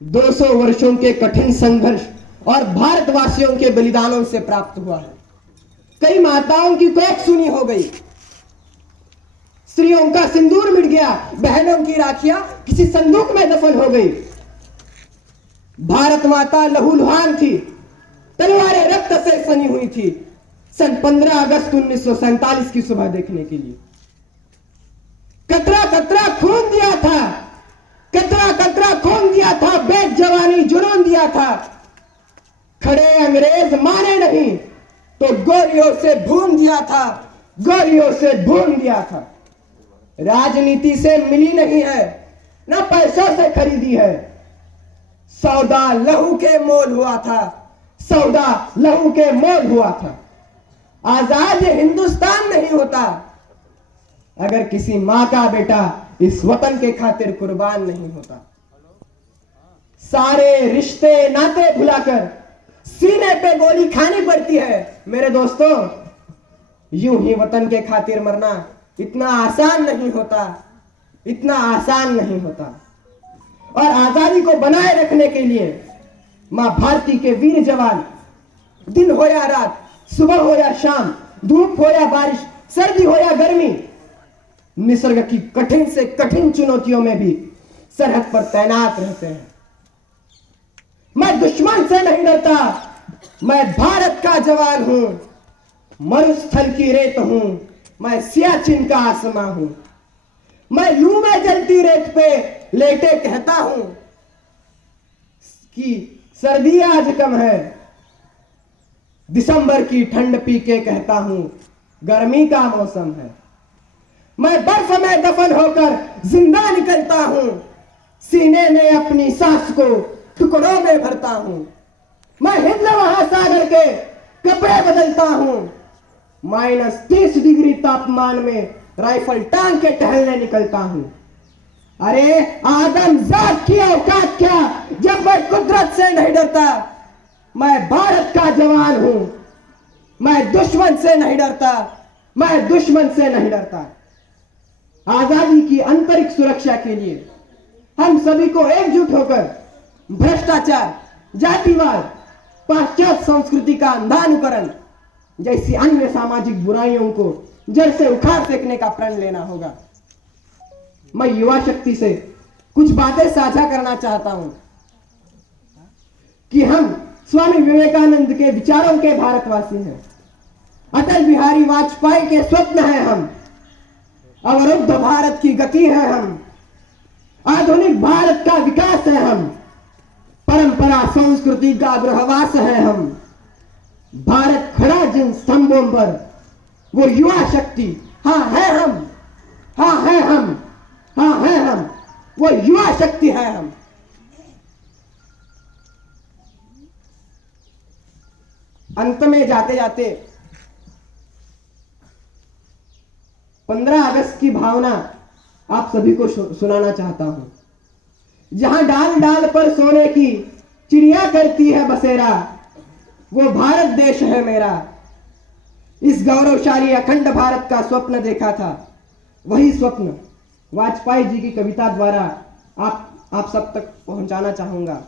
200 वर्षों के कठिन संघर्ष और भारतवासियों के बलिदानों से प्राप्त हुआ है। कई माताओं की कोख सूनी हो गई, स्त्रियों का सिंदूर मिट गया, बहनों की राखियां किसी संदूक में दफन हो गई। भारत माता लहूलुहान थी, तलवारें रक्त से सनी हुई थी सन 15 अगस्त 1947 की सुबह देखने के लिए। कतरा कतरा खून दिया था, कतरा कतरा खून दिया था, बेद जवानी जुनून दिया था। खड़े अंग्रेज माने नहीं तो गोलियों से भून दिया था, गोलियों से भून दिया था। राजनीति से मिली नहीं है, ना पैसों से खरीदी है। सौदा लहू के मोल हुआ था, सौदा लहू के मोल हुआ था। आजाद हिंदुस्तान नहीं होता अगर किसी मां का बेटा इस वतन के खातिर कुर्बान नहीं होता। सारे रिश्ते नाते भुलाकर सीने पे गोली खानी पड़ती है। मेरे दोस्तों, यूं ही वतन के खातिर मरना इतना आसान नहीं होता, इतना आसान नहीं होता। और आजादी को बनाए रखने के लिए मां भारती के वीर जवान दिन हो या रात, सुबह हो या शाम, धूप हो या बारिश, सर्दी हो या गर्मी, निसर्ग की कठिन से कठिन चुनौतियों में भी सरहद पर तैनात रहते हैं। मैं दुश्मन से नहीं डरता, मैं भारत का जवान हूं, मरुस्थल की रेत हूं, मैं सियाचिन का आसमां हूं। मैं लू में जलती रेत पे लेटे कहता हूं कि सर्दी आज कम है, दिसंबर की ठंड पी के कहता हूं गर्मी का मौसम है। मैं बर्फ में दफन होकर जिंदा निकलता हूं, सीने में अपनी सांस को टुकड़ों में भरता हूं। मैं हिंद महासागर के कपड़े बदलता हूं, -30 डिग्री तापमान में राइफल टांग के टहलने निकलता हूं। अरे आदमजात की औकात क्या जब मैं कुदरत से नहीं डरता। मैं भारत का जवान हूं, मैं दुश्मन से नहीं डरता, मैं दुश्मन से नहीं डरता। आजादी की आंतरिक सुरक्षा के लिए हम सभी को एकजुट होकर भ्रष्टाचार, जातिवाद, पाश्चात्य संस्कृति का अंधानुकरण जैसी अन्य सामाजिक बुराइयों को जड़ से उखाड़ फेंकने का प्रण लेना होगा। मैं युवा शक्ति से कुछ बातें साझा करना चाहता हूं कि हम स्वामी विवेकानंद के विचारों के भारतवासी हैं, अटल बिहारी वाजपेयी के स्वप्न हैं हम, अवरुद्ध भारत की गति है हम, आधुनिक भारत का विकास है हम, परंपरा संस्कृति का ग्रहवास है हम। भारत खड़ा जिन स्तंभों पर वो युवा शक्ति, हाँ है हम, हाँ है हम, हाँ है हम, वो युवा शक्ति है हम। अंत में जाते जाते 15 अगस्त की भावना आप सभी को सुनाना चाहता हूं। जहां डाल डाल पर सोने की चिड़िया करती है बसेरा, वो भारत देश है मेरा। इस गौरवशाली अखंड भारत का स्वप्न देखा था, वही स्वप्न वाजपेयी जी की कविता द्वारा आप सब तक पहुंचाना चाहूंगा।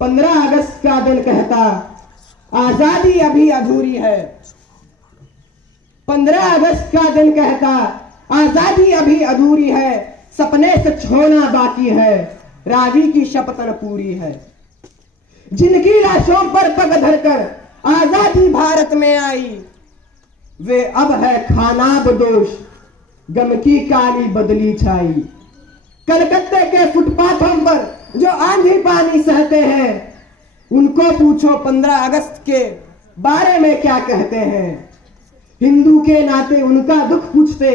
15 अगस्त का दिन कहता आजादी अभी अधूरी है। 15 अगस्त का दिन कहता आजादी अभी अधूरी है, सपने सच होना बाकी है, रावी की शपथ न पूरी है। जिनकी लाशों पर पग धरकर आजादी भारत में आई, वे अब है खानाब दोष, गम की काली बदली छाई। कलकत्ते के फुटपाथों पर जो आंधी पानी सहते हैं, उनको पूछो 15 अगस्त के बारे में क्या कहते हैं। हिंदू के नाते उनका दुख पूछते,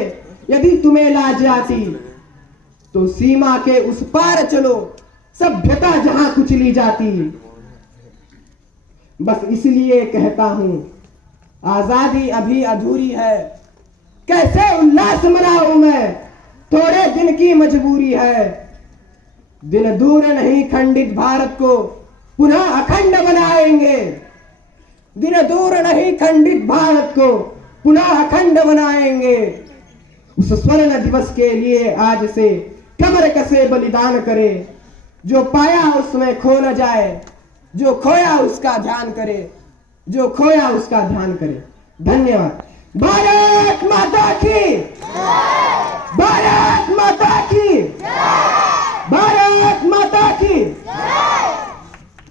यदि तुम्हें लाज आती तो सीमा के उस पार चलो, सभ्यता जहां कुचली जाती। बस इसलिए कहता हूं आजादी अभी अधूरी है, कैसे उल्लास मनाऊं मैं, थोड़े दिन की मजबूरी है। दिन दूर नहीं खंडित भारत को पुनः अखंड बनाएंगे, दिन दूर नहीं खंडित भारत को पुनः अखंड बनाएंगे। उस स्वर्ण दिवस के लिए आज से कमर कसे बलिदान करे, जो पाया उसमें खो न जाए, जो खोया उसका ध्यान करे, जो खोया उसका ध्यान करे। धन्यवाद। भारत माता की, भारत